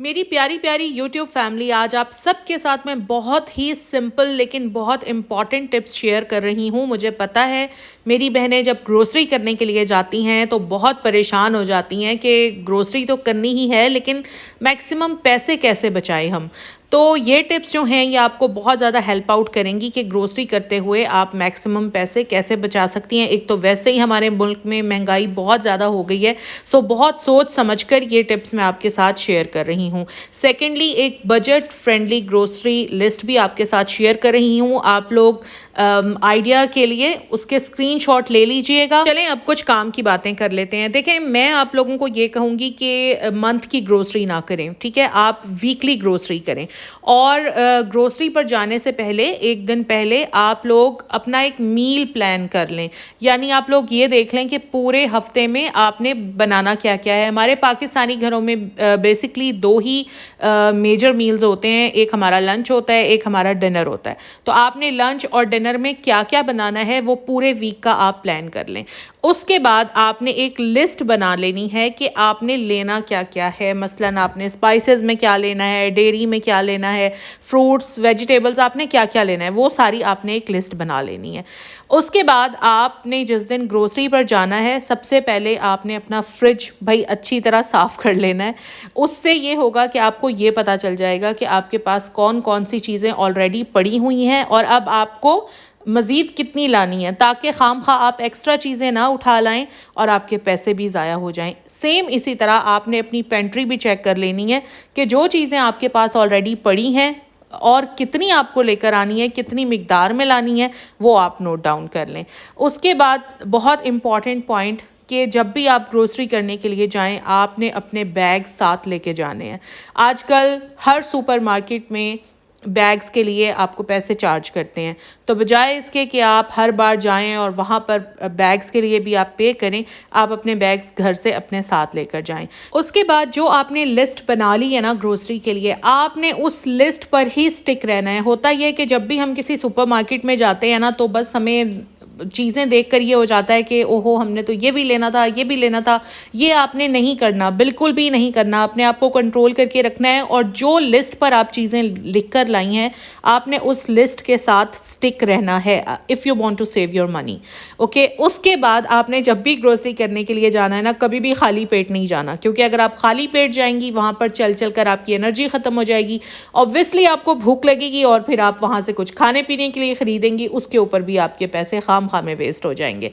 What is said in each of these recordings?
मेरी प्यारी प्यारी यूट्यूब फैमिली, आज आप सबके साथ मैं बहुत ही सिंपल लेकिन बहुत इम्पॉर्टेंट टिप्स शेयर कर रही हूँ। मुझे पता है मेरी बहनें जब ग्रोसरी करने के लिए जाती हैं तो बहुत परेशान हो जाती हैं कि ग्रोसरी तो करनी ही है लेकिन मैक्सिमम पैसे कैसे बचाएं हम। तो ये टिप्स जो हैं ये आपको बहुत ज़्यादा हेल्प आउट करेंगी कि ग्रोसरी करते हुए आप मैक्सिमम पैसे कैसे बचा सकती हैं। एक तो वैसे ही हमारे मुल्क में महंगाई बहुत ज़्यादा हो गई है, सो बहुत सोच समझकर ये टिप्स मैं आपके साथ शेयर कर रही हूँ। सेकेंडली, एक बजट फ्रेंडली ग्रोसरी लिस्ट भी आपके साथ शेयर कर रही हूँ। आप लोग आइडिया के लिए उसके स्क्रीनशॉट ले लीजिएगा। चलें अब कुछ काम की बातें कर लेते हैं। देखें, मैं आप लोगों को ये कहूँगी कि मंथ की ग्रोसरी ना करें, ठीक है, आप वीकली ग्रोसरी करें। और ग्रोसरी पर जाने से पहले एक दिन पहले आप लोग अपना एक मील प्लान कर लें। यानी आप लोग ये देख लें कि पूरे हफ्ते में आपने बनाना क्या क्या है। हमारे पाकिस्तानी घरों में बेसिकली दो ही मेजर मील्स होते हैं, एक हमारा लंच होता है, एक हमारा डिनर होता है। तो आपने लंच और डिनर में क्या क्या बनाना है वो पूरे वीक का आप प्लान कर लें। उसके बाद आपने एक लिस्ट बना लेनी है कि आपने लेना क्या क्या है। मसलन आपने स्पाइसेस में क्या लेना है, डेयरी में क्या लेना है, फ्रूट्स वेजिटेबल्स आपने क्या क्या लेना है, वो सारी आपने एक लिस्ट बना लेनी है। उसके बाद आपने जिस दिन ग्रोसरी पर जाना है सबसे पहले आपने अपना फ्रिज भाई अच्छी तरह साफ़ कर लेना है। उससे ये होगा कि आपको ये पता चल जाएगा कि आपके पास कौन कौन सी चीज़ें ऑलरेडी पड़ी हुई हैं और अब आपको मज़ीद कितनी लानी है, ताकि खाम खा आप एक्स्ट्रा चीज़ें ना उठा लाएं और आपके पैसे भी ज़ाया हो जाएं। सेम इसी तरह आपने अपनी पेंट्री भी चेक कर लेनी है कि जो चीज़ें आपके पास ऑलरेडी पड़ी हैं और कितनी आपको लेकर आनी है, कितनी मिकदार में लानी है, वो आप नोट डाउन कर लें। उसके बाद बहुत इम्पॉर्टेंट पॉइंट कि जब भी आप ग्रोसरी करने के लिए जाएं आपने अपने बैग साथ लेके जाने हैं। आजकल हर सुपरमार्केट में बैग्स के लिए आपको पैसे चार्ज करते हैं, तो बजाय इसके कि आप हर बार जाएं और वहाँ पर बैग्स के लिए भी आप पे करें, आप अपने बैग्स घर से अपने साथ लेकर जाएं। उसके बाद जो आपने लिस्ट बना ली है ना ग्रोसरी के लिए, आपने उस लिस्ट पर ही स्टिक रहना है। होता यह है कि जब भी हम किसी सुपरमार्केट में जाते हैं ना तो बस हमें चीज़ें देखकर ये हो जाता है कि ओहो हमने तो ये भी लेना था, ये भी लेना था। ये आपने नहीं करना, बिल्कुल भी नहीं करना। अपने आप को कंट्रोल करके रखना है और जो लिस्ट पर आप चीज़ें लिख कर लाई हैं आपने उस लिस्ट के साथ स्टिक रहना है if you want to save your money. Okay, उसके बाद आपने जब भी ग्रोसरी करने के लिए जाना है ना, कभी भी खाली पेट नहीं जाना, क्योंकि अगर आप खाली पेट जाएंगी वहाँ पर चल चल कर आपकी एनर्जी ख़त्म हो जाएगी। ऑब्वियसली आपको भूख लगेगी और फिर आप वहाँ से कुछ खाने पीने के लिए ख़रीदेंगी, उसके ऊपर भी आपके पैसे खाम खा में वेस्ट हो जाएंगे।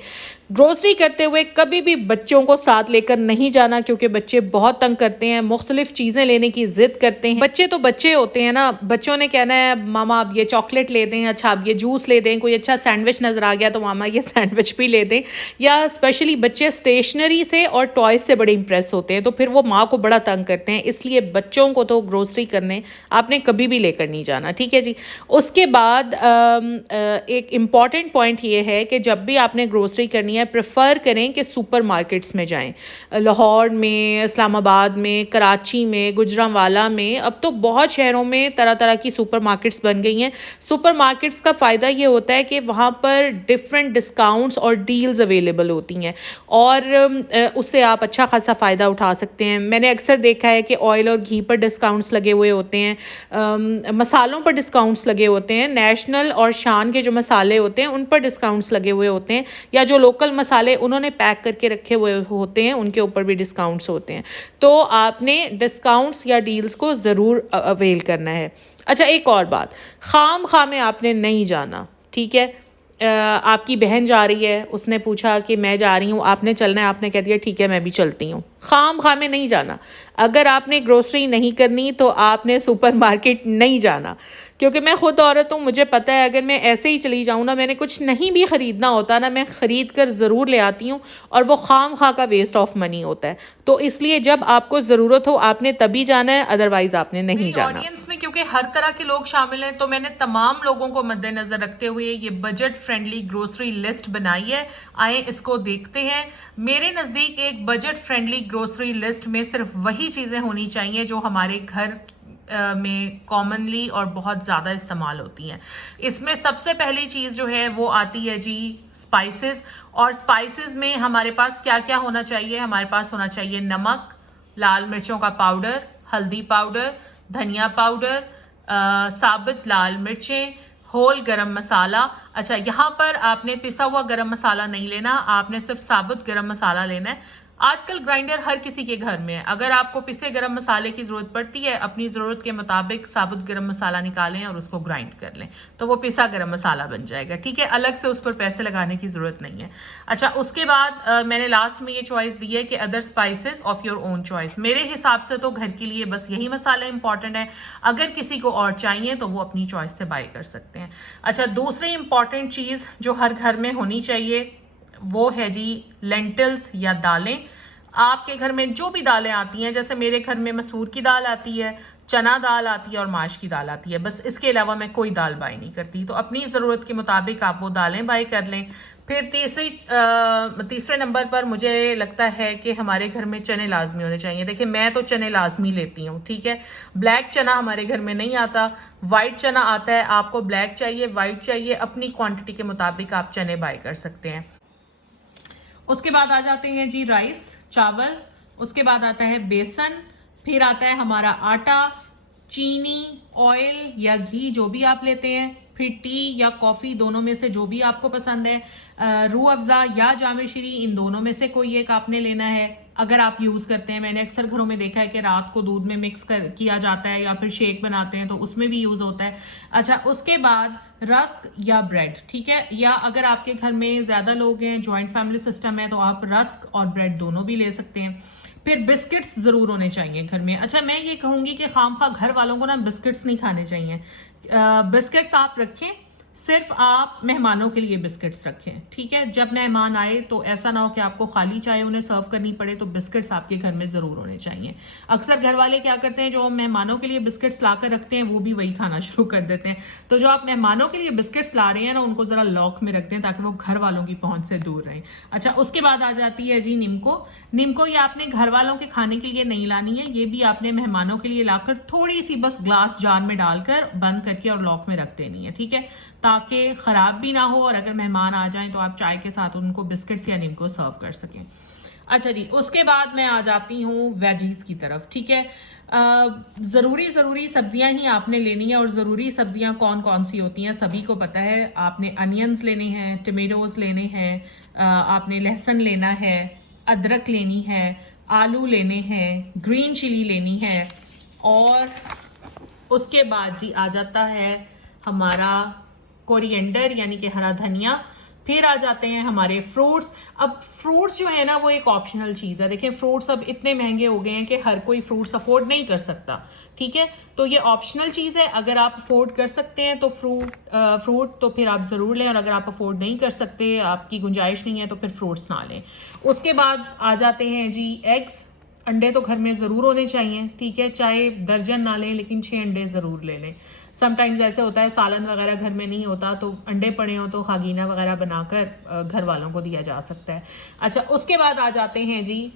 ग्रोसरी करते हुए कभी भी बच्चों को साथ लेकर नहीं जाना, क्योंकि बच्चे बहुत तंग करते हैं, मुख्तलिफ चीज़ें लेने की जिद करते हैं। बच्चे तो बच्चे होते हैं ना, बच्चों ने कहना है मामा आप ये चॉकलेट ले दें, अच्छा आप ये जूस ले दें, कोई अच्छा सैंडविच नज़र आ गया तो मामा ये सैंडविच भी ले दें। या स्पेशली बच्चे स्टेशनरी से और टॉयज से बड़े इंप्रेस होते हैं, तो फिर वो माँ को बड़ा तंग करते हैं। इसलिए बच्चों को तो ग्रोसरी करने आपने कभी भी लेकर नहीं जाना, ठीक है जी। उसके बाद एक इम्पॉर्टेंट पॉइंट ये है कि जब भी आपने ग्रोसरी करनी है प्रेफर करें कि सुपरमार्केट्स में जाएं। लाहौर में, इस्लामाबाद में, कराची में, गुजरांवाला में, अब तो बहुत शहरों में तरह तरह की सुपरमार्केट्स बन गई हैं। सुपरमार्केट्स का फ़ायदा ये होता है कि वहाँ पर डिफरेंट डिस्काउंट्स और डील्स अवेलेबल होती हैं और उससे आप अच्छा खासा फ़ायदा उठा सकते हैं। मैंने अक्सर देखा है कि ऑयल और घी पर डिस्काउंट्स लगे हुए होते हैं, मसालों पर डिस्काउंट्स लगे होते हैं, नेशनल और शान के जो मसाले होते हैं उन पर डिस्काउंट्स लगे हुए होते हैं, या जो लोकल मसाले उन्होंने पैक करके रखे हुए होते हैं उनके ऊपर भी डिस्काउंट्स होते हैं। तो आपने डिस्काउंट्स या डील्स को ज़रूर अवेल करना है। अच्छा, एक और बात, खाम खा में आपने नहीं जाना, ठीक है। आपकी बहन जा रही है, उसने पूछा कि मैं जा रही हूँ, आपने चलना है, आपने कह दिया ठीक है मैं भी चलती हूँ। खाम खा में नहीं जाना। अगर आपने ग्रोसरी नहीं करनी तो आपने सुपरमार्केट नहीं जाना, क्योंकि मैं खुद औरत हूँ, मुझे पता है अगर मैं ऐसे ही चली जाऊँ ना, मैंने कुछ नहीं भी ख़रीदना होता ना, मैं ख़रीद कर ज़रूर ले आती हूँ और वो खाम खा का वेस्ट ऑफ मनी होता है। तो इसलिए जब आपको ज़रूरत हो आपने तभी जाना है, अदरवाइज़ आपने नहीं जाना। ऑडियंस में क्योंकि हर तरह के लोग शामिल हैं तो मैंने तमाम लोगों को मद्देनज़र रखते हुए ये बजट फ्रेंडली ग्रोसरी लिस्ट बनाई है। आए इसको देखते हैं। मेरे नज़दीक एक बजट फ्रेंडली ग्रोसरी लिस्ट में सिर्फ वही चीज़ें होनी चाहिए जो हमारे घर में कॉमनली और बहुत ज़्यादा इस्तेमाल होती हैं। इसमें सबसे पहली चीज़ जो है वो आती है जी स्पाइसेस। और स्पाइसेस में हमारे पास क्या क्या होना चाहिए? हमारे पास होना चाहिए नमक, लाल मिर्चों का पाउडर, हल्दी पाउडर, धनिया पाउडर, साबुत लाल मिर्चें, होल गरम मसाला। अच्छा, यहाँ पर आपने पिसा हुआ गरम मसाला नहीं लेना, आपने सिर्फ साबुत गरम मसाला लेना है। आजकल ग्राइंडर हर किसी के घर में है, अगर आपको पिसे गरम मसाले की ज़रूरत पड़ती है, अपनी ज़रूरत के मुताबिक साबुत गरम मसाला निकालें और उसको ग्राइंड कर लें, तो वो पिसा गरम मसाला बन जाएगा। ठीक है, अलग से उस पर पैसे लगाने की ज़रूरत नहीं है। अच्छा, उसके बाद मैंने लास्ट में ये चॉइस दी है कि other spices of your own choice. मेरे हिसाब से तो घर के लिए बस यही मसाले इंपॉर्टेंट है, अगर किसी को और चाहिए तो वो अपनी चॉइस से बाय कर सकते हैं। अच्छा, दूसरी इंपॉर्टेंट चीज़ जो हर घर में होनी चाहिए वो है जी लेंटिल्स या दालें। आपके घर में जो भी दालें आती हैं, जैसे मेरे घर में मसूर की दाल आती है, चना दाल आती है और माश की दाल आती है, बस इसके अलावा मैं कोई दाल बाय नहीं करती। तो अपनी ज़रूरत के मुताबिक आप वो दालें बाय कर लें। फिर तीसरे नंबर पर मुझे लगता है कि हमारे घर में चने लाजमी होने चाहिए। देखिए, मैं तो चने लाजमी लेती हूँ। ठीक है, ब्लैक चना हमारे घर में नहीं आता, वाइट चना आता है। आपको ब्लैक चाहिए, वाइट चाहिए, अपनी क्वांटिटी के मुताबिक आप चने बाय कर सकते हैं। उसके बाद आ जाते हैं जी राइस, चावल। उसके बाद आता है बेसन, फिर आता है हमारा आटा, चीनी, ऑयल या घी जो भी आप लेते हैं, फिर टी या कॉफ़ी, दोनों में से जो भी आपको पसंद है, रूह अफ़ज़ा या जामे श्री, इन दोनों में से कोई एक आपने लेना है। अगर आप यूज़ करते हैं, मैंने अक्सर घरों में देखा है कि रात को दूध में मिक्स किया जाता है या फिर शेक बनाते हैं तो उसमें भी यूज़ होता है। अच्छा, उसके बाद रस्क या ब्रेड। ठीक है, या अगर आपके घर में ज़्यादा लोग हैं, जॉइंट फैमिली सिस्टम है, तो आप रस्क और ब्रेड दोनों भी ले सकते हैं। फिर बिस्किट्स ज़रूर होने चाहिए घर में। अच्छा, मैं ये कहूँगी कि खामखा घर वालों को ना बिस्किट्स नहीं खाने चाहिए। बिस्किट्स आप रखें, सिर्फ आप मेहमानों के लिए बिस्किट्स रखें। ठीक है, जब मेहमान आए तो ऐसा ना हो कि आपको खाली चाय उन्हें सर्व करनी पड़े, तो बिस्किट्स आपके घर में ज़रूर होने चाहिए। अक्सर घर वाले क्या करते हैं, जो मेहमानों के लिए बिस्किट्स ला कर रखते हैं वो भी वही खाना शुरू कर देते हैं। तो जो आप मेहमानों के लिए बिस्किट्स ला रहे हैं ना, उनको ज़रा लॉक में रख दें ताकि वो घर वालों की पहुँच से दूर रहें। अच्छा, उसके बाद आ जाती है जी निम्को। निम्को ये आपने घर वालों के खाने के लिए नहीं लानी है, ये भी आपने मेहमानों के लिए लाकर थोड़ी सी बस ग्लास जार में डालकर बंद करके और लॉक में रख देनी है। ठीक है, ताकि ख़राब भी ना हो और अगर मेहमान आ जाएं तो आप चाय के साथ उनको बिस्किट्स या निम्को सर्व कर सकें। अच्छा जी, उसके बाद मैं आ जाती हूँ वेजीज की तरफ। ठीक है, ज़रूरी सब्जियां ही आपने लेनी है, और ज़रूरी सब्जियां कौन कौन सी होती हैं सभी को पता है। आपने अनियंस लेने हैं, टमेटोज़ लेने हैं, आपने लहसुन लेना है, अदरक लेनी है, आलू लेने हैं, ग्रीन चिली लेनी है, और उसके बाद जी आ जाता है हमारा कोरिएंडर यानी कि हरा धनिया। फिर आ जाते हैं हमारे फ्रूट्स। अब फ्रूट्स जो है ना वो एक ऑप्शनल चीज़ है। देखिए, फ्रूट्स अब इतने महंगे हो गए हैं कि हर कोई फ्रूट्स अफोर्ड नहीं कर सकता। ठीक है, तो ये ऑप्शनल चीज़ है। अगर आप अफोर्ड कर सकते हैं तो फ्रूट तो फिर आप ज़रूर लें, और अगर आप अफोर्ड नहीं कर सकते, आपकी गुंजाइश नहीं है, तो फिर फ्रूट्स ना लें। उसके बाद आ जाते हैं जी एग्स। अंडे तो घर में ज़रूर होने चाहिए। ठीक है, चाहे दर्जन ना लें लेकिन 6 अंडे ज़रूर ले लें। समटाइम्स ऐसे होता है सालन वगैरह घर में नहीं होता, तो अंडे पड़े हों तो खागीना वगैरह बनाकर घर वालों को दिया जा सकता है। अच्छा, उसके बाद आ जाते हैं जी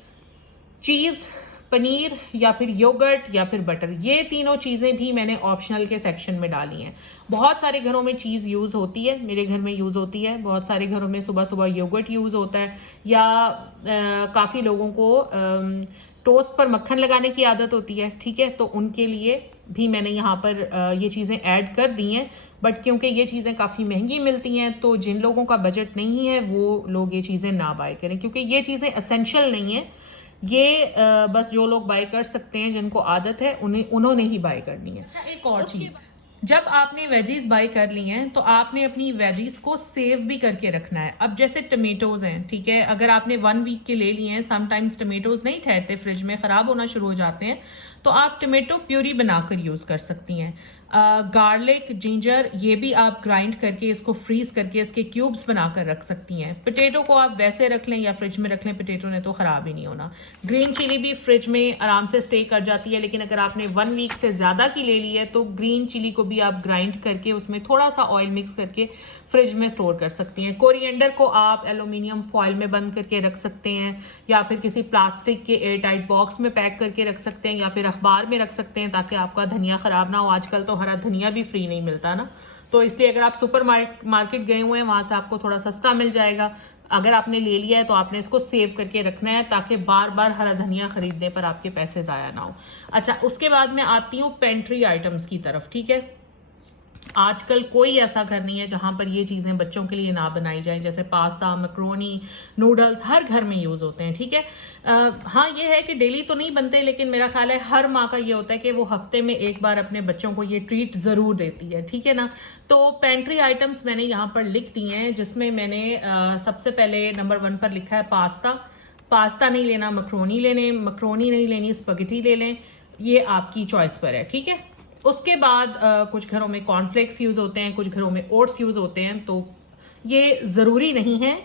चीज़, पनीर या फिर योगर्ट या फिर बटर। ये तीनों चीज़ें भी मैंने ऑप्शनल के सेक्शन में डाली हैं। बहुत सारे घरों में चीज़ यूज़ होती है, मेरे घर में यूज़ होती है। बहुत सारे घरों में सुबह सुबह योगर्ट यूज़ होता है, या काफ़ी लोगों को टोस्ट पर मक्खन लगाने की आदत होती है। ठीक है, तो उनके लिए भी मैंने यहाँ पर ये चीज़ें ऐड कर दी हैं। बट क्योंकि ये चीज़ें काफ़ी महंगी मिलती हैं, तो जिन लोगों का बजट नहीं है वो लोग ये चीज़ें ना बाय करें, क्योंकि ये चीज़ें एसेंशियल नहीं है। ये बस जो लोग बाय कर सकते हैं, जिनको आदत है, उन्होंने ही बाय करनी है। अच्छा, एक और चीज़, जब आपने वेजीज बाय कर ली हैं तो आपने अपनी वेजीज को सेव भी करके रखना है। अब जैसे टमेटोज़ हैं, ठीक है, अगर आपने 1 वीक के ले लिए हैं, समटाइम्स टमेटोज़ नहीं ठहरते, फ्रिज में ख़राब होना शुरू हो जाते हैं, तो आप टमेटो प्यूरी बनाकर यूज़ कर सकती हैं। गार्लिक, जिंजर, ये भी आप ग्राइंड करके इसको फ्रीज करके इसके क्यूब्स बनाकर रख सकती हैं। पोटैटो को आप वैसे रख लें या फ्रिज में रख लें, पोटैटो ने तो ख़राब ही नहीं होना। ग्रीन चिली भी फ्रिज में आराम से स्टे कर जाती है, लेकिन अगर आपने 1 वीक से ज़्यादा की ले ली है तो ग्रीन चिली को भी आप ग्राइंड करके उसमें थोड़ा सा ऑयल मिक्स करके फ्रिज में स्टोर कर सकती हैं। कोरिएंडर को आप एल्यूमिनियम फॉइल में बंद करके रख सकते हैं, या फिर किसी प्लास्टिक के एयर टाइट बॉक्स में पैक करके रख सकते हैं, या फिर अखबार में रख सकते हैं ताकि आपका धनिया ख़राब ना हो। आजकल तो हरा धनिया भी फ्री नहीं मिलता ना, तो इसलिए अगर आप सुपर मार्केट गए हुए हैं, वहाँ से आपको थोड़ा सस्ता मिल जाएगा। अगर आपने ले लिया है तो आपने इसको सेव करके रखना है ताकि बार बार हरा धनिया खरीदने पर आपके पैसे ज़ाया ना हो। अच्छा, उसके बाद मैं आती हूँ पेंट्री आइटम्स की तरफ। ठीक है, आजकल कोई ऐसा घर नहीं है जहां पर ये चीज़ें बच्चों के लिए ना बनाई जाएं, जैसे पास्ता, मैक्रोनी, नूडल्स हर घर में यूज़ होते हैं। ठीक है, हाँ ये है कि डेली तो नहीं बनते, लेकिन मेरा ख्याल है हर माँ का ये होता है कि वो हफ्ते में एक बार अपने बच्चों को ये ट्रीट ज़रूर देती है। ठीक है ना, तो पेंट्री आइटम्स मैंने यहाँ पर लिख दी हैं, जिसमें मैंने सबसे पहले नंबर 1 पर लिखा है पास्ता। पास्ता नहीं लेना, मैक्रोनी लेने, मैक्रोनी नहीं लेनी, स्पगेटी ले लें, ये आपकी चॉइस पर है। ठीक है, उसके बाद कुछ घरों में कॉर्नफ्लेक्स यूज़ होते हैं, कुछ घरों में ओट्स यूज़ होते हैं, तो ये ज़रूरी नहीं है।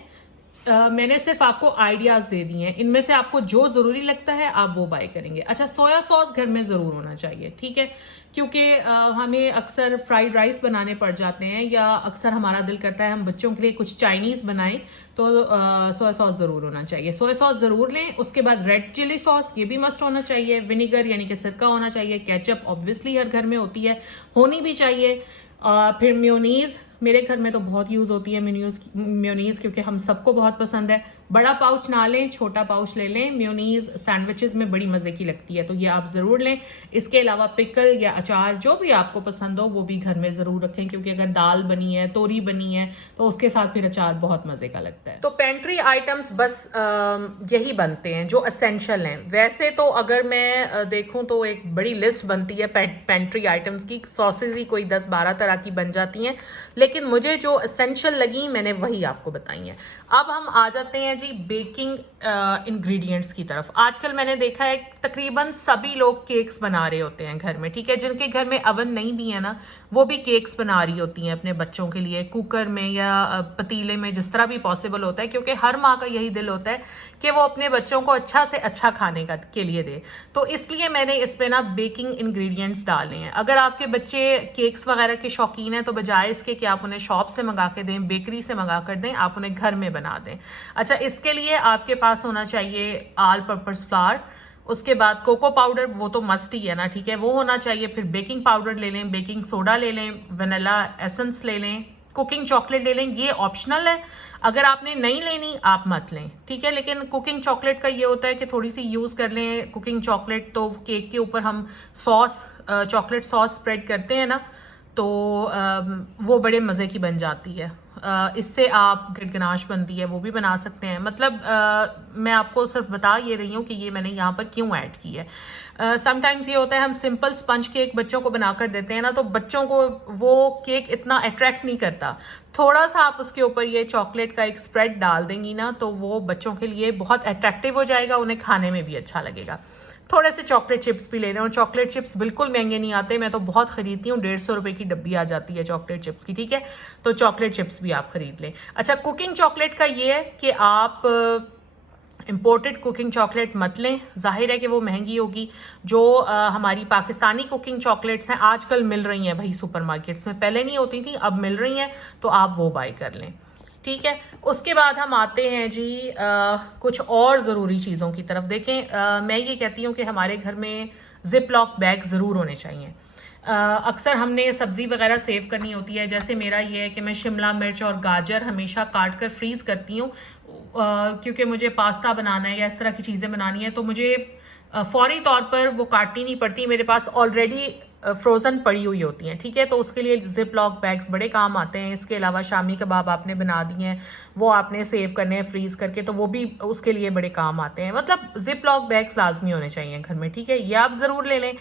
मैंने सिर्फ आपको आइडियाज़ दे दिए हैं, इनमें से आपको जो ज़रूरी लगता है आप वो बाय करेंगे। अच्छा, सोया सॉस घर में ज़रूर होना चाहिए। ठीक है, क्योंकि हमें अक्सर फ्राइड राइस बनाने पड़ जाते हैं, या अक्सर हमारा दिल करता है हम बच्चों के लिए कुछ चाइनीज़ बनाएं, तो सोया सॉस ज़रूर होना चाहिए। सोया सॉस ज़रूर लें। उसके बाद रेड चिली सॉस, ये भी मस्ट होना चाहिए। विनेगर यानी कि सिरका होना चाहिए। केचप ऑब्वियसली हर घर में होती है, होनी भी चाहिए। फिर मेयोनीज़ मेरे घर में तो बहुत यूज़ होती है मेयोनीज़, क्योंकि हम सबको बहुत पसंद है। बड़ा पाउच ना लें, छोटा पाउच ले लें। मेयोनीज़ सैंडविचेस में बड़ी मज़े की लगती है, तो ये आप ज़रूर लें। इसके अलावा पिकल या अचार जो भी आपको पसंद हो वो भी घर में ज़रूर रखें, क्योंकि अगर दाल बनी है, तोरी बनी है, तो उसके साथ फिर अचार बहुत मज़े का लगता है। तो पेंट्री आइटम्स बस यही बनते हैं जो असेंशियल हैं। वैसे तो अगर मैं देखूँ तो एक बड़ी लिस्ट बनती है पेंट्री आइटम्स की। सॉसेज ही कोई 10-12 तरह की बन जाती हैं, लेकिन मुझे जो असेंशियल लगी मैंने वही आपको बताई हैं। अब हम आ जाते हैं जी बेकिंग इंग्रेडिएंट्स की तरफ। आजकल मैंने देखा है तकरीबन सभी लोग केक्स बना रहे होते हैं घर में। ठीक है, जिनके घर में अवन नहीं भी है ना, वो भी केक्स बना रही होती हैं अपने बच्चों के लिए, कुकर में या पतीले में, जिस तरह भी पॉसिबल होता है, क्योंकि हर माँ का यही दिल होता है कि वो अपने बच्चों को अच्छा से अच्छा खाने का के लिए दे। तो इसलिए मैंने इस पे ना बेकिंग इंग्रेडिएंट्स डाले हैं। अगर आपके बच्चे केक्स वगैरह के शौकीन हैं, तो बजाय इसके कि आप उन्हें शॉप से मंगा के दें, बेकरी से मंगा कर दें, आप उन्हें घर में बना दें। अच्छा, इसके लिए आपके पास होना चाहिए ऑल पर्पस फ्लावर। उसके बाद कोको पाउडर, वो तो मस्ट ही है ना। ठीक है, वो होना चाहिए। फिर बेकिंग पाउडर ले लें, बेकिंग सोडा ले लें, वनीला एसेंस ले लें, कुकिंग चॉकलेट ले लें। ये ऑप्शनल है, अगर आपने नहीं लेनी आप मत लें। ठीक है, लेकिन कुकिंग चॉकलेट का ये होता है कि थोड़ी सी यूज़ कर लें कुकिंग चॉकलेट, तो केक के ऊपर हम सॉस, चॉकलेट सॉस स्प्रेड करते हैं ना, तो वो बड़े मज़े की बन जाती है। इससे आप गटगनाश बनती है वो भी बना सकते हैं। मतलब मैं आपको सिर्फ बता ये रही हूँ कि ये मैंने यहाँ पर क्यों ऐड की है। समटाइम्स ये होता है हम सिंपल स्पंज केक बच्चों को बना कर देते हैं ना, तो बच्चों को वो केक इतना अट्रैक्ट नहीं करता। थोड़ा सा आप उसके ऊपर ये चॉकलेट का एक स्प्रेड डाल देंगी ना, तो वो बच्चों के लिए बहुत अट्रैक्टिव हो जाएगा, उन्हें खाने में भी अच्छा लगेगा। थोड़े से चॉकलेट चिप्स भी ले रहे हैं, और चॉकलेट चिप्स बिल्कुल महंगे नहीं आते, मैं तो बहुत खरीदती हूँ, 150 रुपये की डब्बी आ जाती है चॉकलेट चिप्स की। ठीक है, तो चॉकलेट चिप्स भी आप खरीद लें। अच्छा, कुकिंग चॉकलेट का ये है कि आप इम्पोर्टेड कुकिंग चॉकलेट मत लें, जाहिर है कि वो महंगी होगी। जो हमारी पाकिस्तानी कुकिंग चॉकलेट्स हैं आजकल मिल रही हैं भाई सुपरमार्केट्स में, पहले नहीं होती थी, अब मिल रही हैं, तो आप वो बाय कर लें। ठीक है, उसके बाद हम आते हैं जी कुछ और ज़रूरी चीज़ों की तरफ। देखें, मैं ये कहती हूँ कि हमारे घर में जिप लॉक बैग ज़रूर होने चाहिए। अक्सर हमने सब्ज़ी वगैरह सेव करनी होती है, जैसे मेरा ये है कि मैं शिमला मिर्च और गाजर हमेशा काट कर फ्रीज़ करती हूँ, क्योंकि मुझे पास्ता बनाना है या इस तरह की चीज़ें बनानी है, तो मुझे फौरी तौर पर वो काटनी नहीं पड़ती, मेरे पास ऑलरेडी फ्रोज़न पड़ी हुई होती हैं। ठीक है, तो उसके लिए जिप लॉक बैग्स बड़े काम आते हैं। इसके अलावा शामी कबाब आपने बना दिए हैं, वो आपने सेव करने हैं फ्रीज़ करके, तो वो भी उसके लिए बड़े काम आते हैं। मतलब जिप लॉक बैग्स लाजमी होने चाहिए घर में। ठीक है, ये आप ज़रूर ले लें।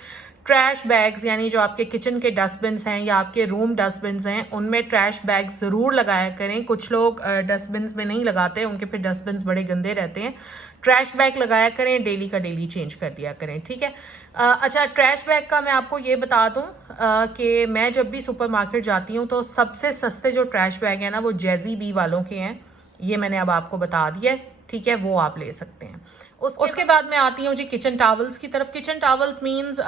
ट्रैश बैग्स, यानी जो आपके किचन के डस्टबिन्स हैं या आपके रूम डस्टबिन्स हैं, उनमें ट्रैश बैग ज़रूर लगाया करें। कुछ लोग डस्टबिन्स में नहीं लगाते, उनके फिर डस्टबिन्स बड़े गंदे रहते हैं। ट्रैश बैग लगाया करें, डेली का डेली चेंज कर दिया करें। ठीक है, अच्छा, ट्रैश बैग का मैं आपको ये बता दूं कि मैं जब भी सुपरमार्केट जाती हूँ तो सबसे सस्ते जो ट्रैश बैग हैं ना, वो जैज़ी बी वालों के हैं। ये मैंने अब आपको बता दिया है। ठीक है, वो आप ले सकते हैं। उसके बाद मैं आती हूँ जी किचन टावल्स की तरफ। Kitchen towels means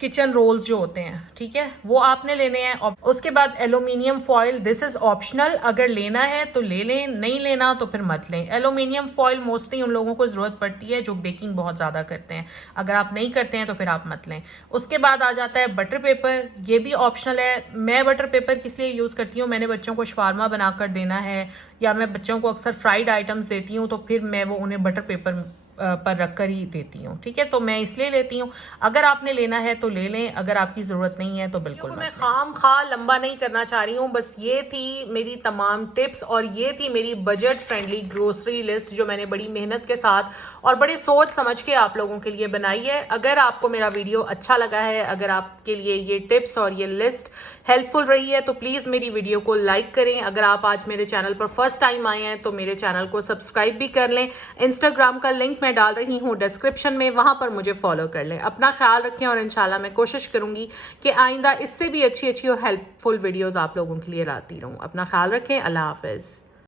kitchen rolls जो होते हैं, ठीक है, वो आपने लेने हैं। और उसके बाद aluminium foil, this is optional, अगर लेना है तो ले लें, नहीं लेना तो फिर मत लें। एलुमिनियम फॉयल मोस्टली उन लोगों को ज़रूरत पड़ती है जो बेकिंग बहुत ज़्यादा करते हैं, अगर आप नहीं करते हैं तो फिर आप मत लें। उसके बाद आ जाता है बटर पेपर, ये भी ऑप्शनल है। मैं बटर पेपर किस लिए यूज़ करती हूँ, मैंने बच्चों को शवारमा बनाकर देना है या मैं बच्चों को अक्सर फ्राइड आइटम्स देती हूँ, तो फिर मैं वो उन्हें बटर पेपर पर रख कर ही देती हूँ, ठीक है, तो मैं इसलिए लेती हूँ। अगर आपने लेना है तो ले लें, अगर आपकी ज़रूरत नहीं है तो बिल्कुल मत लें। मैं खाम खा लंबा नहीं करना चाह रही हूँ, बस ये थी मेरी तमाम टिप्स और ये थी मेरी बजट फ्रेंडली ग्रोसरी लिस्ट जो मैंने बड़ी मेहनत के साथ और बड़ी सोच समझ के आप लोगों के लिए बनाई है। अगर आपको मेरा वीडियो अच्छा लगा है, अगर आपके लिए ये टिप्स और ये लिस्ट हेल्पफुल रही है तो प्लीज़ मेरी वीडियो को लाइक करें। अगर आप आज मेरे चैनल पर फर्स्ट टाइम आए हैं तो मेरे चैनल को सब्सक्राइब भी कर लें। इंस्टाग्राम का लिंक मैं डाल रही हूँ डिस्क्रिप्शन में, वहाँ पर मुझे फॉलो कर लें। अपना ख्याल रखें और इंशाल्लाह मैं कोशिश करूँगी कि आइंदा इससे भी अच्छी अच्छी और हेल्पफुल वीडियोज़ आप लोगों के लिए लाती रहूँ। अपना ख्याल रखें। अल्लाह हाफ़िज़।